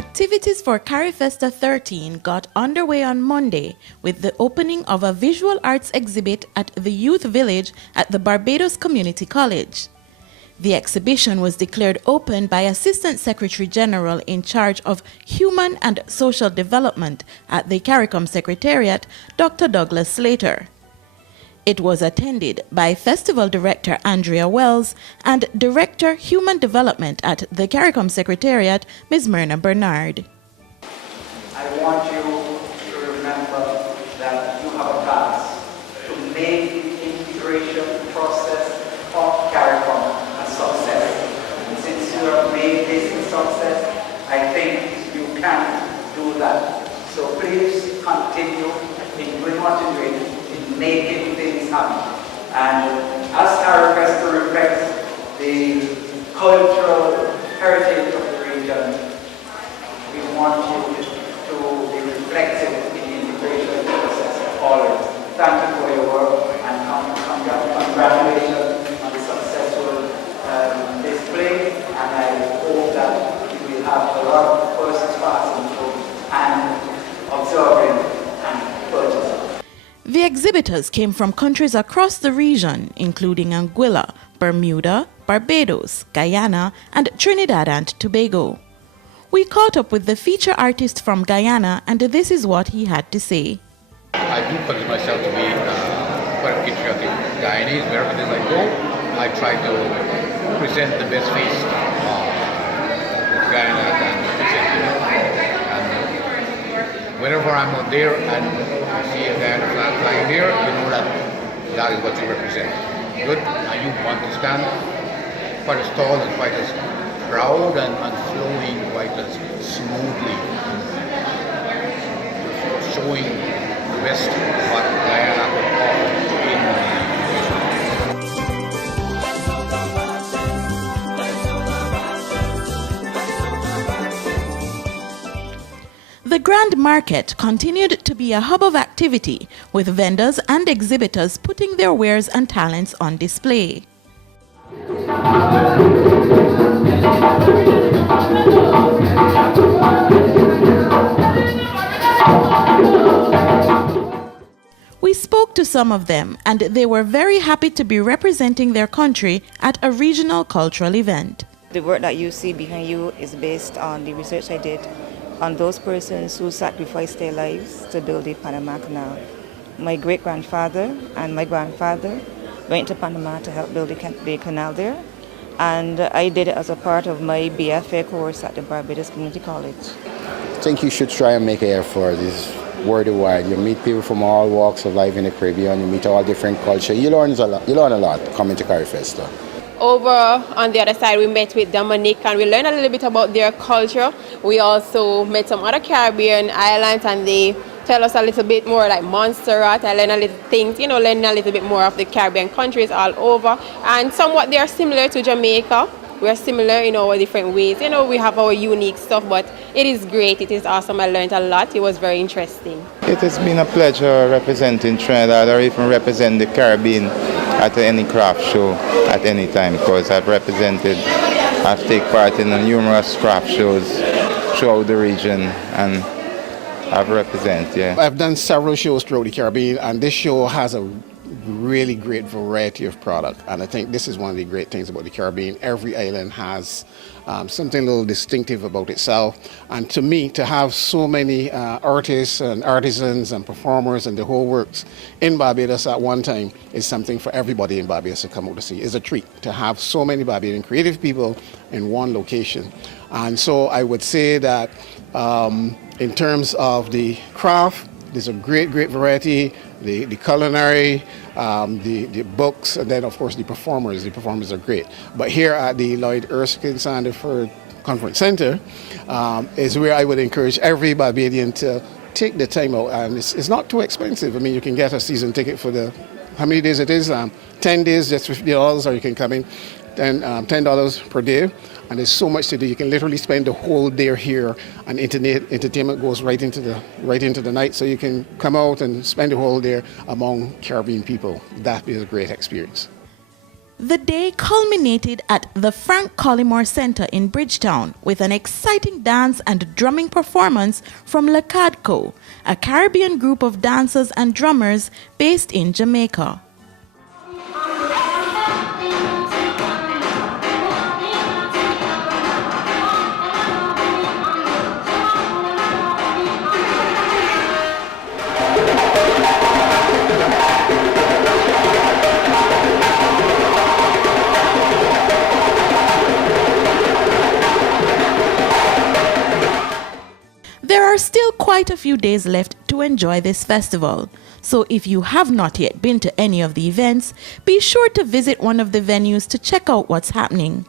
Activities for CARIFESTA 13 got underway on Monday with the opening of a visual arts exhibit at the Youth Village at the Barbados Community College. The exhibition was declared open by Assistant Secretary General in charge of Human and Social Development at the CARICOM Secretariat, Dr. Douglas Slater. It was attended by Festival Director Andrea Wells and Director Human Development at the CARICOM Secretariat, Ms. Myrna Bernard. I want you to remember that you have a task to make the integration process of CARICOM a success. And since you have made this a success, I think you can do that. So please continue in doing what you're doing, in making things happen. And as CARIFESTA reflects the cultural heritage of the region, we want you to be reflective in the integration process always. Thank you for your work and congratulations on the successful display. And I hope that you will have a lot of persons passing through and observing and purchasing. The exhibitors came from countries across the region, including Anguilla, Bermuda, Barbados, Guyana, and Trinidad and Tobago. We caught up with the feature artist from Guyana, and this is what he had to say. I do consider myself to be quite a patriotic Guyanese. Wherever it is I go, I try to present the best face Guyana can present. And whenever I'm out there and I see a Guyana flag flying there, you know that is what you represent. Good, and you want to stand quite as tall and quite as proud and flowing quite as smoothly, showing the best of what Guyana could offer in The Grand Market continued to be a hub of activity, with vendors and exhibitors putting their wares and talents on display. We spoke to some of them, and they were very happy to be representing their country at a regional cultural event. The work that you see behind you is based on the research I did on those persons who sacrificed their lives to build the Panama Canal. My great-grandfather and my grandfather went to Panama to help build the canal there, and I did it as a part of my BFA course at the Barbados Community College. I think you should try and make an effort. It's worldwide. You meet people from all walks of life in the Caribbean, you meet all different cultures. You learn a lot coming to CARIFESTA. Over on the other side, we met with Dominique and we learned a little bit about their culture. We also met some other Caribbean islands and they tell us a little bit more, like Montserrat. I learned a little things, learning a little bit more of the Caribbean countries all over. And somewhat they are similar to Jamaica. We are similar in our different ways. We have our unique stuff, but it is great. It is awesome. I learned a lot. It was very interesting. It has been a pleasure representing Trinidad or even represent the Caribbean at any craft show at any time, because I've taken part in numerous craft shows throughout the region and I've represented, yeah. I've done several shows throughout the Caribbean, and this show has a really great variety of product, and I think this is one of the great things about the Caribbean. Every island has something a little distinctive about itself, and to me, to have so many artists and artisans and performers and the whole works in Barbados at one time is something for everybody in Barbados to come out to see. It's a treat to have so many Barbadian creative people in one location. And so I would say that in terms of the craft, there's a great variety, the culinary, the books, and then of course the performers. The performers are great. But here at the Lloyd Erskine Sandiford Conference Center is where I would encourage every Barbadian to take the time out, and it's not too expensive. I mean, you can get a season ticket for how many days it is? 10 days, just $50, or you can come in $10 per day. And there's so much to do. You can literally spend the whole day here, and entertainment goes right into the night. So you can come out and spend the whole day among Caribbean people. That is a great experience. The day culminated at the Frank Collymore Center in Bridgetown with an exciting dance and drumming performance from Le Cadco, a Caribbean group of dancers and drummers based in Jamaica. There are still quite a few days left to enjoy this festival, so if you have not yet been to any of the events, be sure to visit one of the venues to check out what's happening.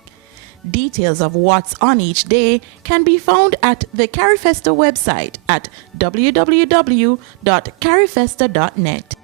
Details of what's on each day can be found at the CARIFESTA website at www.carifesta.net.